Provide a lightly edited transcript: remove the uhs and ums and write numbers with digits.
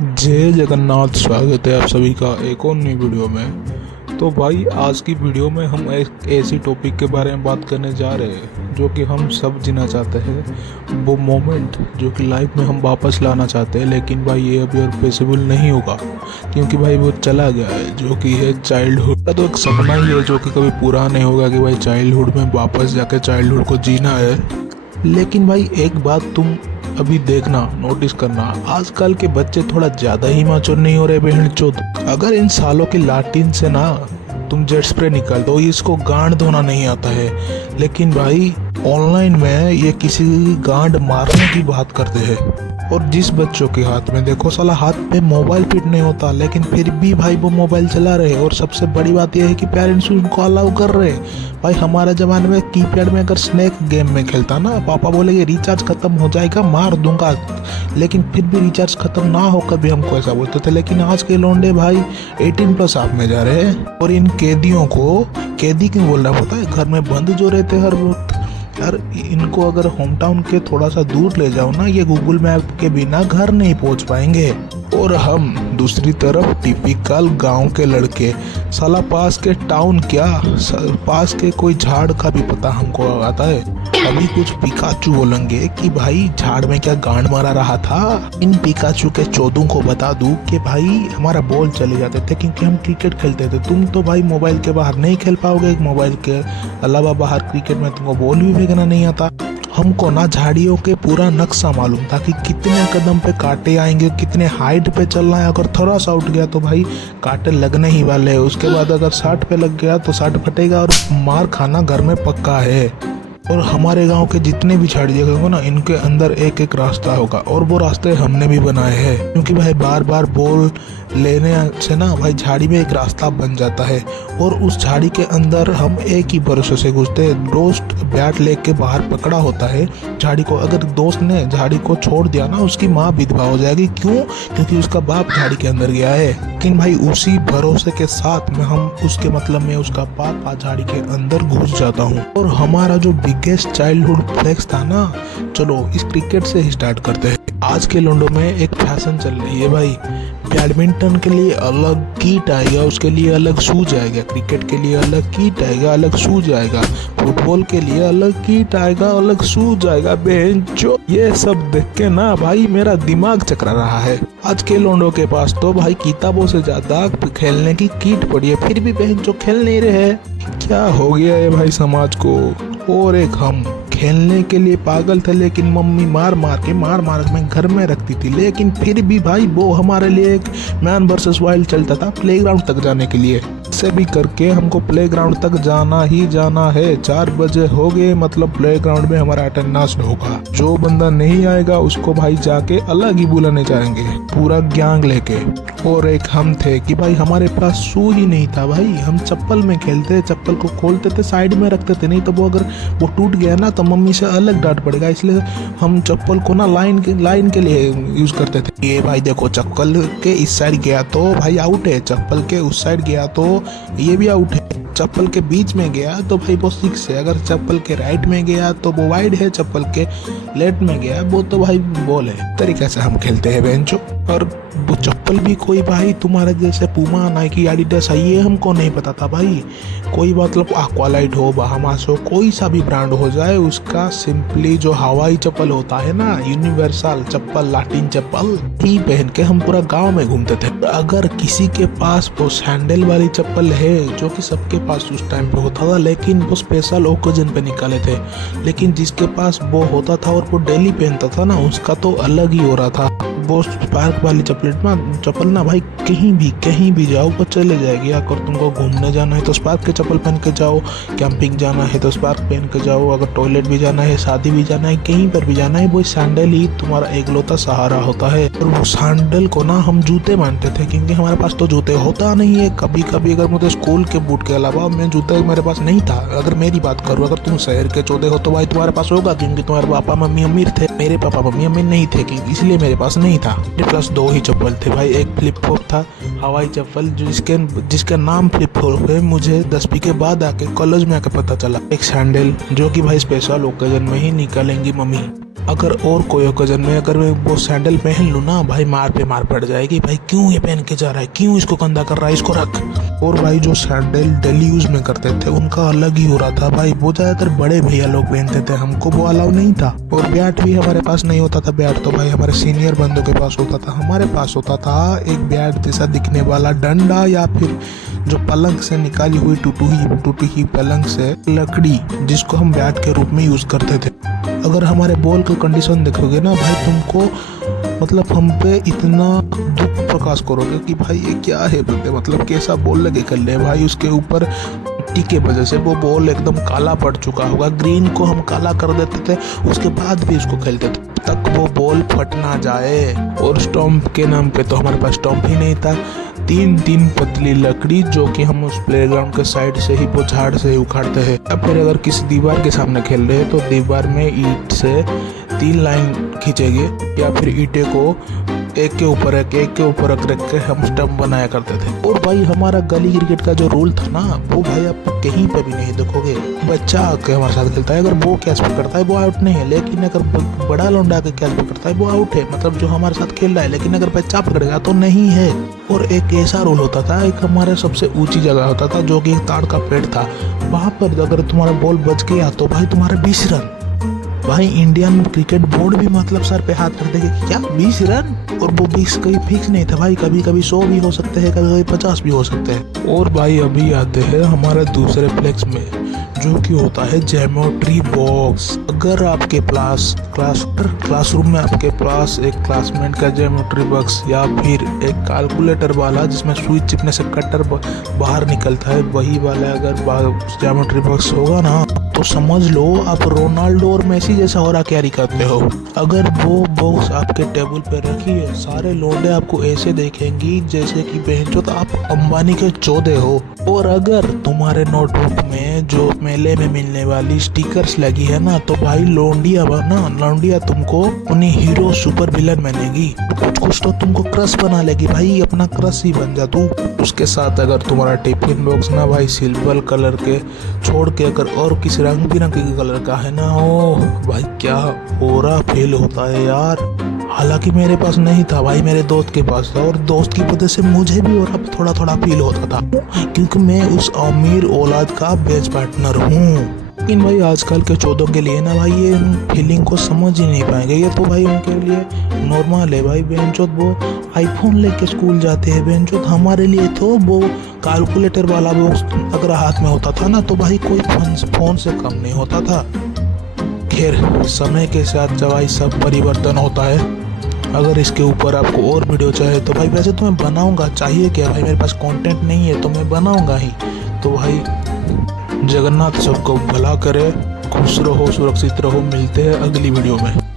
जय जगन्नाथ। स्वागत है आप सभी का एक और नई वीडियो में। तो भाई आज की वीडियो में हम एक ऐसी टॉपिक के बारे में बात करने जा रहे हैं जो कि हम सब जीना चाहते हैं, वो मोमेंट जो कि लाइफ में हम वापस लाना चाहते हैं, लेकिन भाई ये अभी और पॉसिबल नहीं होगा क्योंकि भाई वो चला गया है, जो कि है चाइल्डहुड का। तो एक सपना ही है जो कि कभी पूरा नहीं होगा कि भाई चाइल्डहुड में वापस जाके चाइल्डहुड को जीना है। लेकिन भाई एक बात तुम अभी देखना, नोटिस करना, आजकल के बच्चे थोड़ा ज्यादा ही मैच्योर नहीं हो रहे बहन चोद। अगर इन सालों की लाटिन से ना तुम जेट स्प्रे निकाल दो, इसको गांड धोना नहीं आता है, लेकिन भाई ऑनलाइन में ये किसी की गांड मारने की बात करते हैं। और जिस बच्चों के हाथ में देखो साला हाथ पे मोबाइल फिट नहीं होता, लेकिन फिर भी भाई वो मोबाइल चला रहे हैं। और सबसे बड़ी बात यह है कि पेरेंट्स उनको अलाउ कर रहे हैं। भाई हमारे ज़माने में कीपैड में अगर स्नैक गेम में खेलता ना, पापा बोलेंगे रिचार्ज खत्म हो जाएगा मार दूंगा, लेकिन फिर भी रिचार्ज खत्म ना हो कभी हमको ऐसा बोलते थे। लेकिन आज के लौंडे भाई 18+ आप में जा रहे हैं। और इन कैदियों को कैदी क्यों बोल रहा होता है, घर में बंद जो रहते हर वक्त यार, इनको अगर होम टाउन के थोड़ा सा दूर ले जाओ ना, ये गूगल मैप के बिना घर नहीं पहुंच पाएंगे। और हम दूसरी तरफ टिपिकल गांव के लड़के, साला पास के टाउन क्या, पास के कोई झाड़ का भी पता हमको आता है। अभी कुछ पिकाचू बोलेंगे कि भाई झाड़ में क्या गांड मारा रहा था। इन पिकाचू के चोदों को बता दूं कि भाई हमारा बॉल चले जाते थे क्योंकि हम क्रिकेट खेलते थे। तुम तो भाई मोबाइल के बाहर नहीं खेल पाओगे, मोबाइल के अलावा बाहर क्रिकेट में तुमको बॉल भी फेंकना नहीं आता। हमको ना झाड़ियों के पूरा नक्शा मालूम था कि कितने कदम पे कांटे आएंगे, कितने हाइट पे चलना है। अगर थोड़ा सा उठ गया तो भाई कांटे लगने ही वाले हैं। उसके बाद अगर 60 पे लग गया तो 60 फटेगा और मार खाना घर में पक्का है। और हमारे गांव के जितने भी झाड़ी जगह होगा ना, इनके अंदर एक एक रास्ता होगा, और वो रास्ते हमने भी बनाए हैं क्योंकि भाई बार बार बॉल लेने से ना भाई झाड़ी में एक रास्ता बन जाता है। और उस झाड़ी के अंदर हम एक ही भरोसे से घुसते हैं। दोस्त बैट लेके बाहर पकड़ा होता है झाड़ी को, अगर दोस्त ने झाड़ी को छोड़ दिया ना, उसकी माँ विधवा हो जाएगी। क्यों? क्योंकि उसका बाप झाड़ी के अंदर गया है। लेकिन भाई उसी भरोसे के साथ में हम उसके मतलब में उसका पापा झाड़ी के अंदर घुस जाता हूँ। और हमारा जो बिगेस्ट चाइल्डहुड फ्लेक्स था ना, चलो इस क्रिकेट से ही स्टार्ट करते हैं। आज के लौंडों में एक फैशन चल रही है भाई, बैडमिंटन के लिए अलग किट आएगा, उसके लिए अलग शूज आएगा, क्रिकेट के लिए अलग किट आएगा, अलग शूज आएगा, फुटबॉल के लिए अलग किट आएगा, अलग शूज आएगा। बेंचो ये सब देख के ना भाई मेरा दिमाग चकरा रहा है। आज के लौंडों के पास तो भाई किताबों से ज्यादा खेलने की किट पड़ी है, फिर भी बेंचो खेल नहीं रहे हैं। क्या हो गया है भाई समाज को। और एक हम खेलने के लिए पागल थे, लेकिन मम्मी मार मार के मैं घर में रखती थी, लेकिन फिर भी भाई वो हमारे लिए एक मैन वर्सेस वाइल्ड चलता था प्लेग्राउंड तक जाने के लिए। से भी करके हमको प्लेग्राउंड तक जाना ही जाना है। 4 बजे हो गए मतलब प्लेग्राउंड में हमारा अटेंडेंस होगा। जो बंदा नहीं आएगा उसको भाई जाके अलग ही बुलाने जाएंगे पूरा गैंग लेके। और एक हम थे कि भाई हमारे पास शू ही नहीं था भाई, हम चप्पल में खेलते, चप्पल को खोलते थे साइड में रखते थे, नहीं तो वो अगर वो टूट गया ना तो मम्मी से अलग डांट पड़ेगा। इसलिए हम चप्पल को ना लाइन के लिए यूज करते थे। ये भाई देखो चप्पल के इस साइड गया तो भाई आउट है, चप्पल के उस साइड गया तो ये भी आउट है, चप्पल के बीच में गया तो भाई वो 6 है, अगर चप्पल के राइट में गया तो वो वाइड है, चप्पल के लेफ्ट में गया वो तो भाई बॉल है। तरीके से हम खेलते हैं बेंचो। और वो चप्पल भी कोई भाई तुम्हारे जैसे पूमा, नाइकी, एडिडास ये हमको नहीं पता था भाई। कोई मतलब एक्वालाइट हो, बहामास हो, कोई सा भी ब्रांड हो जाए, उसका सिंपली जो हवाई चप्पल होता है ना, यूनिवर्सल चप्पल, लाटिन चप्पल ही पहन के हम पूरा गांव में घूमते थे। अगर किसी के पास वो सैंडल वाली चप्पल है, जो कि सबके पास उस टाइम पे होता था, लेकिन वो स्पेशल ओकेजन पे निकाले थे, लेकिन जिसके पास वो होता था और वो डेली पहनता था ना, उसका तो अलग ही हो रहा था। वो स्पार्क वाली चप्पल ना भाई कहीं भी जाओ वो चले जाएगी। अगर तुमको घूमने जाना है तो स्पार्क के चप्पल पहन के जाओ, कैंपिंग जाना है तो स्पार्क पहन के जाओ, अगर टॉयलेट भी जाना है, शादी भी जाना है, कहीं पर भी जाना है, वो सैंडल ही तुम्हारा एकलौता सहारा होता है। और वो सैंडल को ना हम जूते मानते थे क्योंकि हमारे पास तो जूते होता नहीं है। कभी कभी अगर मुझे स्कूल के बूट के अलावा मैं जूते मेरे पास नहीं था। अगर मेरी बात करूँ, अगर तुम शहर के चौधे हो तो भाई तुम्हारे पास होगा क्योंकि तुम्हारे पापा मम्मी अमीर थे। मेरे पापा मम्मी अमीर नहीं थे इसलिए मेरे पास नहीं था। प्लस 2 ही चप्पल थे भाई, एक फ्लिप फ्लॉप था हवाई चप्पल, जिसका नाम फ्लिप फ्लॉप है मुझे 10वीं के बाद आके कॉलेज में आके पता चला। एक सैंडल जो कि भाई स्पेशल ओकेजन में ही निकालेंगी मम्मी। अगर और कोई ओकेजन में अगर मैं वो सैंडल पहन लूँ ना भाई, मार पे मार पड़ जाएगी। भाई क्यों ये पहन के जा रहा है, क्यों इसको गंदा कर रहा है, इसको रख। और भाई जो सैंडल डेली यूज में करते थे उनका अलग ही हो रहा था भाई, वो ज्यादातर बड़े भैया लोग पहनते थे, हमको वो अलाउ नहीं था। और बैट भी हमारे पास नहीं होता था, बैट तो भाई हमारे सीनियर बंदों के पास होता था। हमारे पास होता था एक बैट जैसा दिखने वाला डंडा, या फिर जो पलंग से निकाली हुई टूटी ही पलंग से लकड़ी, जिसको हम बैट के रूप में यूज करते थे। अगर हमारे बॉल की कंडीशन देखोगे ना भाई, तुमको मतलब हम पे इतना दुख प्रकाश करोगे कि भाई ये क्या है बंदे, मतलब कैसा बॉल लगे कर ले भाई। उसके ऊपर मिट्टी के वजह से वो बॉल एकदम काला पड़ चुका होगा, ग्रीन को हम काला कर देते थे, उसके बाद भी उसको खेलते थे तक वो बॉल फट ना जाए। और स्टम्प के नाम पे तो हमारे पास स्टम्प ही नहीं था, तीन पतली लकड़ी जो कि हम उस प्लेग्राउंड के साइड से ही वो झाड़ से ही उखाड़ते हैं। या फिर अगर किसी दीवार के सामने खेल रहे हैं तो दीवार में ईंट से 3 लाइन खींचेंगे, या फिर ईंटे को एक के ऊपर रख के हम स्टंप बनाया करते थे। और भाई हमारा गली क्रिकेट का जो रूल था ना, वो भाई आप कहीं पे भी नहीं देखोगे। बच्चा आके हमारे साथ खेलता है, अगर वो कैच पकड़ता है वो आउट नहीं है, लेकिन अगर बड़ा लौंडा आके कैच पकड़ता है वो आउट है, मतलब जो हमारे साथ खेल रहा है। लेकिन अगर बच्चा पकड़ेगा तो नहीं है। और एक ऐसा रूल होता था, एक हमारे सबसे ऊंची जगह होता था जो कि ताड़ का पेड़ था, वहां पर अगर तुम्हारा बॉल बच गया तो भाई तुम्हारा 20 रन। भाई इंडियन क्रिकेट बोर्ड भी मतलब सर पे हाथ रख देंगे कि क्या 20 रन, और वो 20 कहीं फिक्स नहीं था भाई, कभी कभी 100 भी हो सकते हैं, कभी 50 भी हो सकते हैं। और भाई अभी आते हैं हमारे दूसरे फ्लेक्स में, जो कि होता है ज्योमेट्री बॉक्स। अगर आपके क्लासरूम में आपके पास एक क्लासमेट का ज्योमेट्री बॉक्स या फिर एक कैलकुलेटर वाला जिसमें स्विच चिपने से कटर बाहर निकलता है, वही वाला अगर ज्योमेट्री बॉक्स होगा ना, तो समझ लो आप रोनाल्डो और मेसी जैसा हो रहा कैरी करते हो। अगर वो बॉक्स आपके टेबल पे रखी है, सारे लोंडे आपको ऐसे देखेंगी जैसे कि बहनचोद आप अंबानी के चौधे हो। और अगर तुम्हारे नोटबुक में जो मेले में मिलने वाली स्टिकर्स लगी है ना, तो भाई लौंडिया तुमको उन्हीं हीरो सुपर विलन बनेगी, कुछ तो तुमको क्रश बना लेगी भाई, अपना क्रश ही बन जा तू। उसके साथ अगर तुम्हारा टिफिन बॉक्स ना भाई सिल्वर कलर के छोड़ के अगर और किसी रंग बिरंगे कलर का है ना, ओ भाई क्या पूरा फील होता है यार। हालांकि मेरे पास नहीं था भाई, मेरे दोस्त के पास था, और दोस्त की वजह से मुझे भी और थोड़ा फील होता था, क्योंकि मैं उस अमीर औलाद का बेच पार्टनर हूँ। लेकिन भाई आजकल के चौधों के लिए ना भाई ये फीलिंग को समझ ही नहीं पाएंगे, ये तो भाई उनके लिए नॉर्मल है भाई। बेंचोद वो आईफोन लेके स्कूल जाते हैं, बेंचोद हमारे लिए तो वो कैलकुलेटर वाला बॉक्स अगर हाथ में होता था ना, तो भाई कोई फोन से कम नहीं होता था। खैर समय के साथ जब भाई सब परिवर्तन होता है। अगर इसके ऊपर आपको और वीडियो चाहे तो भाई वैसे तो मैं बनाऊंगा, चाहिए क्या भाई, मेरे पास कंटेंट नहीं है तो मैं बनाऊंगा ही। तो भाई जगन्नाथ सबको भला करे, खुश रहो, सुरक्षित रहो, मिलते हैं अगली वीडियो में।